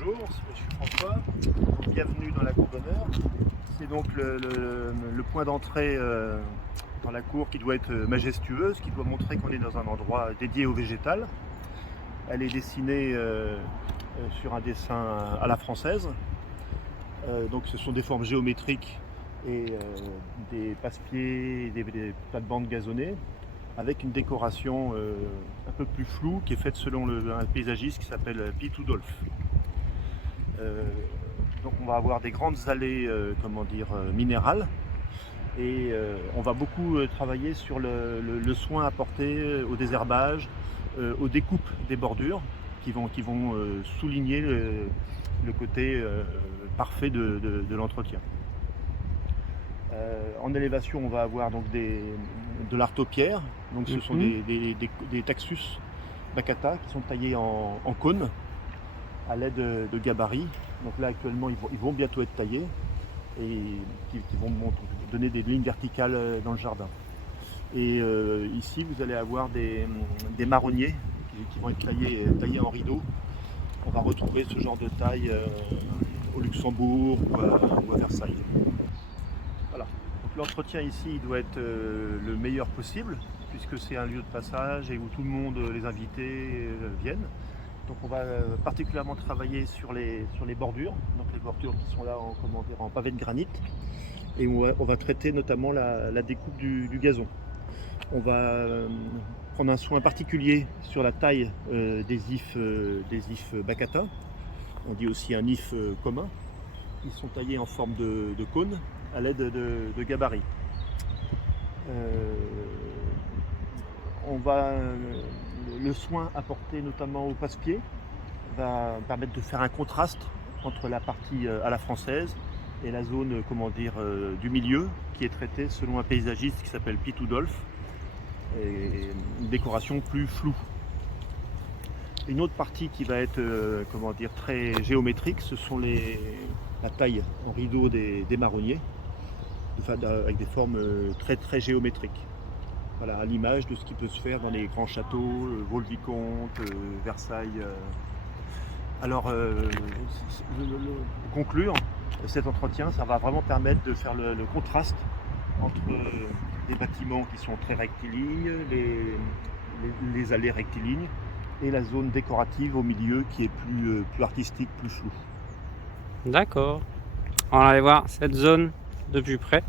Bonjour, je suis François, bienvenue dans la cour d'honneur. C'est donc le point d'entrée dans la cour qui doit être majestueuse, qui doit montrer qu'on est dans un endroit dédié au végétal. Elle est dessinée sur un dessin à la française. Donc ce sont des formes géométriques et des passe-pieds, des plates-bandes gazonnées, avec une décoration un peu plus floue qui est faite selon un paysagiste qui s'appelle Piet Oudolf. Donc on va avoir des grandes allées minérales et on va beaucoup travailler sur le soin apporté au désherbage, aux découpes des bordures qui vont souligner le côté parfait de l'entretien. En élévation, on va avoir donc de l'artopierre. Donc ce sont des taxus baccata qui sont taillés en cône à l'aide de gabarits. Donc là actuellement ils vont bientôt être taillés et qui vont donner des lignes verticales dans le jardin. Et ici vous allez avoir des marronniers qui vont être taillés en rideau. On va retrouver ce genre de taille au Luxembourg ou à Versailles. Voilà. Donc l'entretien ici il doit être le meilleur possible puisque c'est un lieu de passage et où tout le monde, les invités, viennent. Donc on va particulièrement travailler sur les bordures, donc les bordures qui sont là en pavé de granit. Et on va traiter notamment la découpe du gazon. On va prendre un soin particulier sur la taille des ifs baccata. On dit aussi un if commun. Ils sont taillés en forme de cône à l'aide de gabarits. Le soin apporté notamment au passe-pied va permettre de faire un contraste entre la partie à la française et la zone du milieu qui est traitée selon un paysagiste qui s'appelle Piet Oudolf et une décoration plus floue. Une autre partie qui va être très géométrique, ce sont la taille en rideau des marronniers avec des formes très géométriques. Voilà, à l'image de ce qui peut se faire dans les grands châteaux, Vaux-le-Vicomte, Versailles. Alors, pour conclure cet entretien, ça va vraiment permettre de faire le contraste entre des bâtiments qui sont très rectilignes, les allées rectilignes, et la zone décorative au milieu qui est plus artistique, plus floue. D'accord. On va aller voir cette zone de plus près.